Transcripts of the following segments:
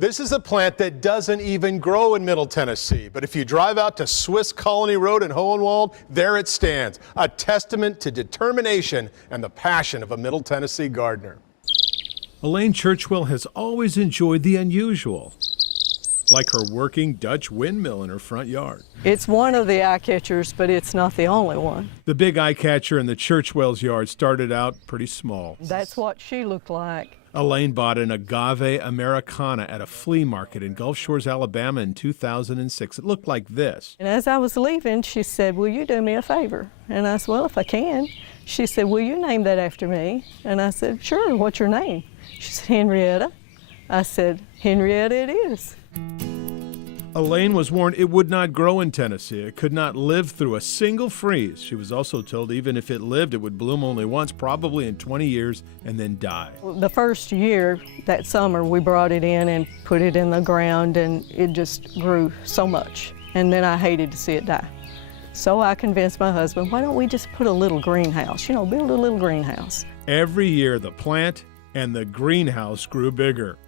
This is a plant that doesn't even grow in Middle Tennessee, but if you drive out to Swiss Colony Road in Hohenwald, there it stands, a testament to determination and the passion of a Middle Tennessee gardener. Elaine Churchwell has always enjoyed the unusual, like her working Dutch windmill in her front yard. It's one of the eye catchers, but it's not the only one. The big eye catcher in the Churchwell's yard started out pretty small. That's what she looked like. Elaine bought an agave americana at a flea market in Gulf Shores, Alabama in 2006. It looked like this. And as I was leaving, she said, "Will you do me a favor?" And I said, "Well, if I can." She said, "Will you name that after me?" And I said, "Sure, what's your name?" She said, "Henrietta." I said, "Henrietta it is." Elaine was warned it would not grow in Tennessee. It could not live through a single freeze. She was also told even if it lived, it would bloom only once, probably in 20 years, and then die. The first year, that summer, we brought it in and put it in the ground, and it just grew so much. And then I hated to see it die. So I convinced my husband, why don't we just put a little greenhouse, build a little greenhouse. Every year, the plant and the greenhouse grew bigger.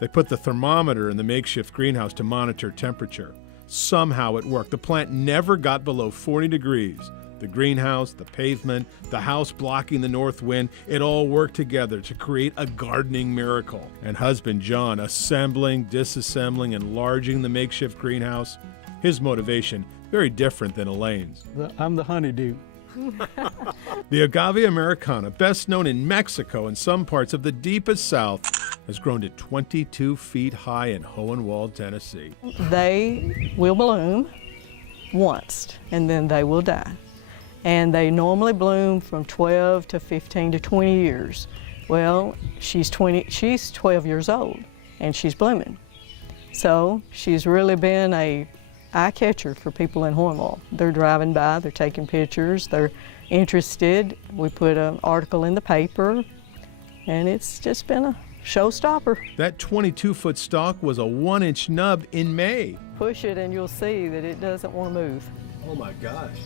They put the thermometer in the makeshift greenhouse to monitor temperature. Somehow it worked. The plant never got below 40 degrees. The greenhouse, the pavement, the house blocking the north wind, it all worked together to create a gardening miracle. And husband John assembling, disassembling, enlarging the makeshift greenhouse. His motivation, very different than Elaine's. I'm the honeydew. The agave americana, best known in Mexico and some parts of the deepest south, has grown to 22 feet high in Hohenwald, Tennessee. They will bloom once, and then they will die. And they normally bloom from 12 to 15 to 20 years. Well, she's 12 years old, and she's blooming. So she's really been a eye catcher for people in Hohenwald. They're driving by, they're taking pictures, they're interested. We put an article in the paper, and it's just been a showstopper. That 22-foot stalk was a 1-inch nub in May. Push it and you'll see that it doesn't want to move. Oh my gosh,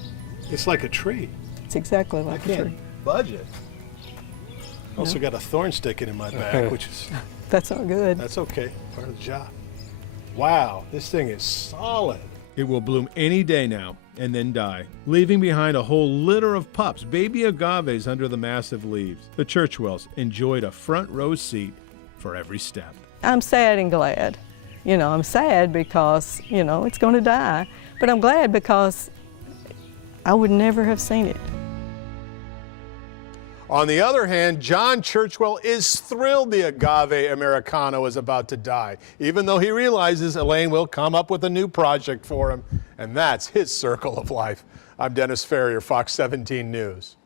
it's like a tree. It's exactly like a tree. Budge it. Also got a thorn sticking in my back, which is... That's not good. That's okay, part of the job. Wow, this thing is solid. It will bloom any day now and then die, leaving behind a whole litter of pups, baby agaves under the massive leaves. The Churchwells enjoyed a front row seat for every step. I'm sad and glad. I'm sad because, it's going to die, but I'm glad because I would never have seen it. On the other hand, John Churchwell is thrilled the agave americano is about to die, even though he realizes Elaine will come up with a new project for him, and that's his circle of life. I'm Dennis Ferrier, Fox 17 News.